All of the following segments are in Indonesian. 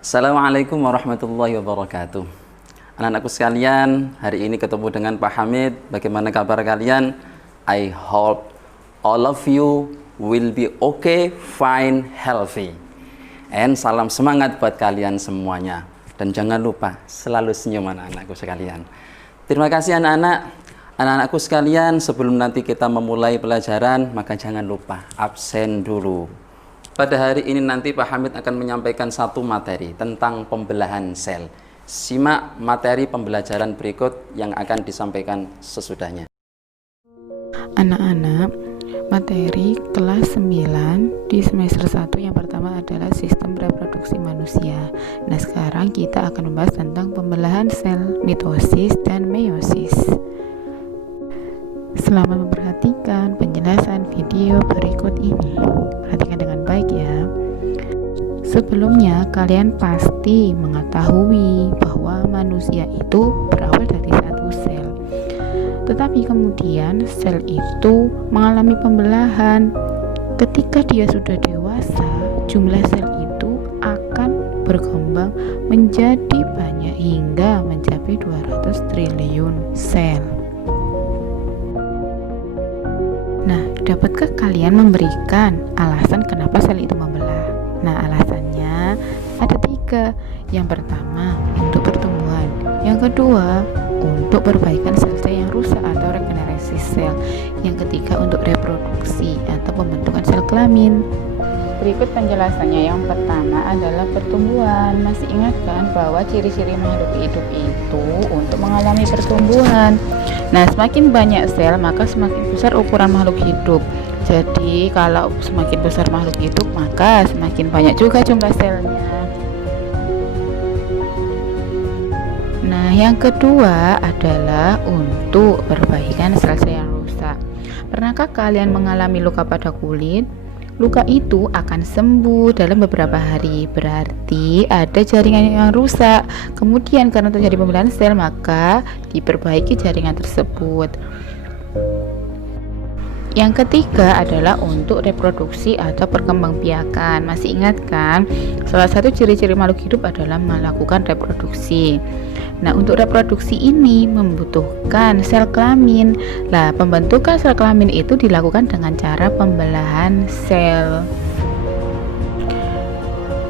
Assalamualaikum warahmatullahi wabarakatuh. Anak-anakku sekalian, hari ini ketemu dengan Pak Hamid. Bagaimana kabar kalian? I hope all of you will be okay, fine, healthy. And salam semangat buat kalian semuanya. Dan jangan lupa selalu senyum anak-anakku sekalian. Terima kasih anak-anak. Anak-anakku sekalian, sebelum nanti kita memulai pelajaran, maka jangan lupa absen dulu. Pada hari ini nanti Pak Hamid akan menyampaikan satu materi tentang pembelahan sel. Simak materi pembelajaran berikut yang akan disampaikan sesudahnya. Anak-anak, materi kelas 9 di semester 1 yang pertama adalah sistem reproduksi manusia. Nah, sekarang kita akan membahas tentang pembelahan sel, mitosis dan meiosis. Selamat memperhatikan penjelasan video berikut ini. Perhatikan dengan baik ya. Sebelumnya, kalian pasti mengetahui bahwa manusia itu berawal dari satu sel. Tetapi kemudian sel itu mengalami pembelahan. Ketika dia sudah dewasa, jumlah sel itu akan berkembang menjadi banyak hingga mencapai 200 triliun sel. Nah, dapatkah kalian memberikan alasan kenapa sel itu membelah? Nah, alasannya ada 3. Yang pertama, untuk pertumbuhan. Yang kedua, untuk perbaikan sel-sel yang rusak atau regenerasi sel. Yang ketiga, untuk reproduksi atau pembentukan sel kelamin. Berikut penjelasannya. Yang pertama adalah pertumbuhan. Masih ingat kan bahwa ciri-ciri makhluk hidup itu untuk mengalami pertumbuhan. Nah, semakin banyak sel, maka semakin besar ukuran makhluk hidup. Jadi, kalau semakin besar makhluk hidup, maka semakin banyak juga jumlah selnya. Nah, yang kedua adalah untuk perbaikan sel-sel yang rusak. Pernahkah kalian mengalami luka pada kulit? Luka itu akan sembuh dalam beberapa hari, berarti ada jaringan yang rusak. Kemudian karena terjadi pembelahan sel, maka diperbaiki jaringan tersebut. Yang ketiga adalah untuk reproduksi atau perkembangbiakan. Masih ingat kan? Salah satu ciri-ciri makhluk hidup adalah melakukan reproduksi. Nah, untuk reproduksi ini membutuhkan sel kelamin. Nah, pembentukan sel kelamin itu dilakukan dengan cara pembelahan sel.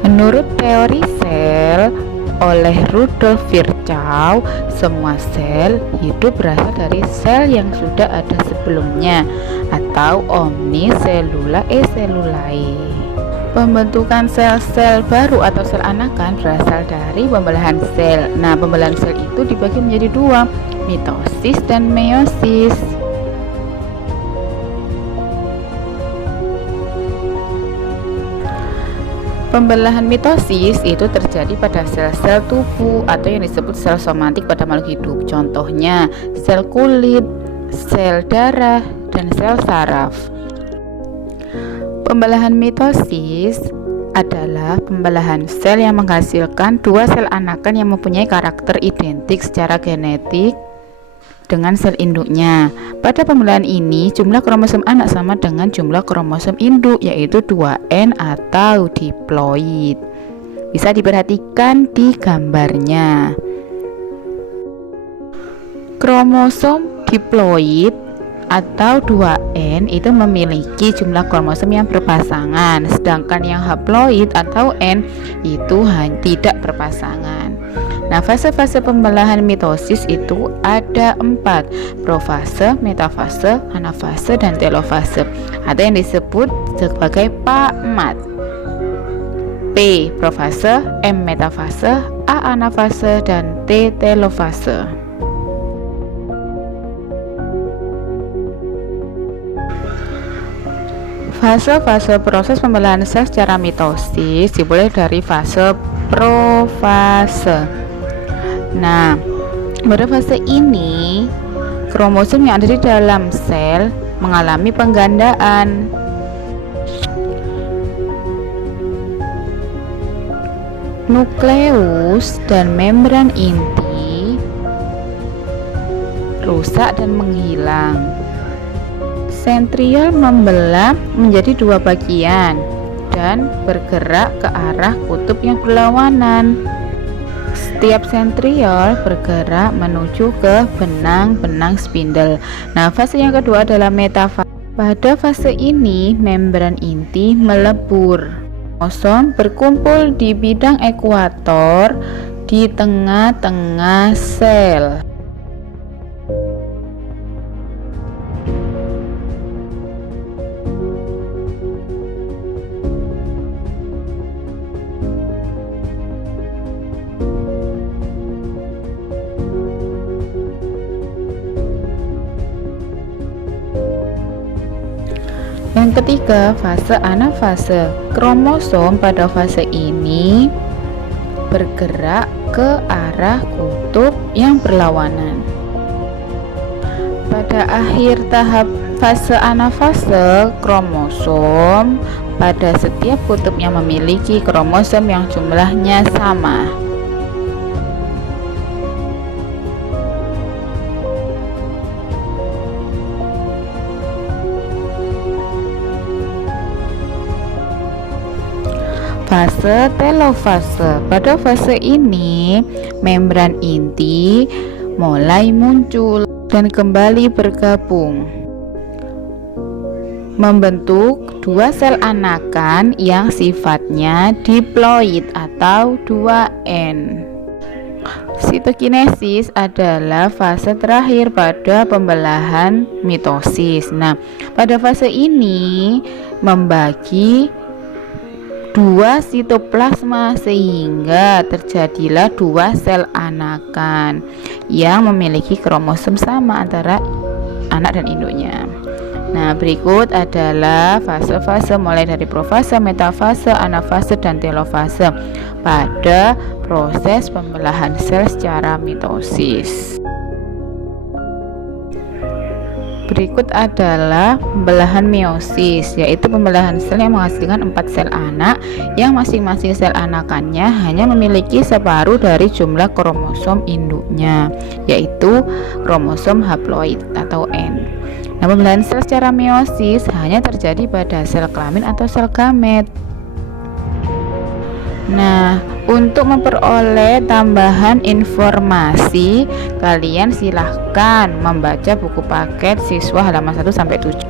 Menurut teori sel oleh Rudolf Virchow, semua sel hidup berasal dari sel yang sudah ada sebelumnya atau omniselula eselulae. Pembentukan sel-sel baru atau sel anakan berasal dari pembelahan sel. Nah, pembelahan sel itu dibagi menjadi 2, mitosis dan meiosis. Pembelahan mitosis itu terjadi pada sel-sel tubuh atau yang disebut sel somatik pada makhluk hidup. Contohnya, sel kulit, sel darah, dan sel saraf. Pembelahan mitosis adalah pembelahan sel yang menghasilkan 2 sel anakan yang mempunyai karakter identik secara genetik dengan sel induknya. Pada pembelahan ini, jumlah kromosom anak sama dengan jumlah kromosom induk, yaitu 2N atau diploid. Bisa diperhatikan di gambarnya. Kromosom diploid atau 2N itu memiliki jumlah kromosom yang berpasangan, sedangkan yang haploid atau N itu tidak berpasangan. Nah, fase-fase pembelahan mitosis itu ada 4: profase, metafase, anafase, dan telofase, atau yang disebut sebagai PAMAT. P profase, M metafase, A anafase, dan T telofase. Fase-fase proses pembelahan sel secara mitosis dimulai dari fase profase. Nah, pada fase ini kromosom yang ada di dalam sel mengalami penggandaan. Nukleus dan membran inti rusak dan menghilang. Sentriol membelah menjadi dua bagian dan bergerak ke arah kutub yang berlawanan. Setiap sentriol bergerak menuju ke benang-benang spindle. Nah, fase yang kedua adalah metafase. Pada fase ini, membran inti melebur. Kromosom berkumpul di bidang ekuator di tengah-tengah sel. Yang ketiga, fase anafase. Kromosom pada fase ini bergerak ke arah kutub yang berlawanan. Pada akhir tahap fase anafase, kromosom pada setiap kutubnya memiliki kromosom yang jumlahnya sama. Fase telofase. Pada fase ini, membran inti mulai muncul dan kembali bergabung, membentuk dua sel anakan yang sifatnya diploid atau 2N. Sitokinesis adalah fase terakhir pada pembelahan mitosis. Nah, pada fase ini membagi dua sitoplasma sehingga terjadilah dua sel anakan yang memiliki kromosom sama antara anak dan induknya. Nah, berikut adalah fase-fase mulai dari profase, metafase, anafase, dan telofase pada proses pembelahan sel secara mitosis. Berikut adalah pembelahan meiosis, yaitu pembelahan sel yang menghasilkan 4 sel anak yang masing-masing sel anakannya hanya memiliki separuh dari jumlah kromosom induknya, yaitu kromosom haploid atau N. Nah, pembelahan sel secara meiosis hanya terjadi pada sel kelamin atau sel gamet. Nah, untuk memperoleh tambahan informasi, kalian silahkan membaca buku paket siswa halaman 1-7.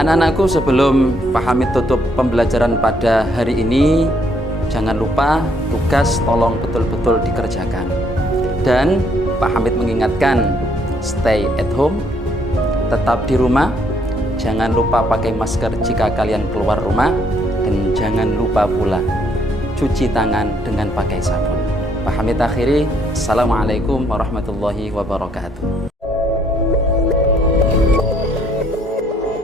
Anak-anakku, sebelum Pak Hamid tutup pembelajaran pada hari ini, jangan lupa tugas tolong betul-betul dikerjakan. Dan Pak Hamid mengingatkan, stay at home, tetap di rumah, jangan lupa pakai masker jika kalian keluar rumah, dan jangan lupa pula cuci tangan dengan pakai sabun. Pak Hamid akhiri, Assalamualaikum warahmatullahi wabarakatuh.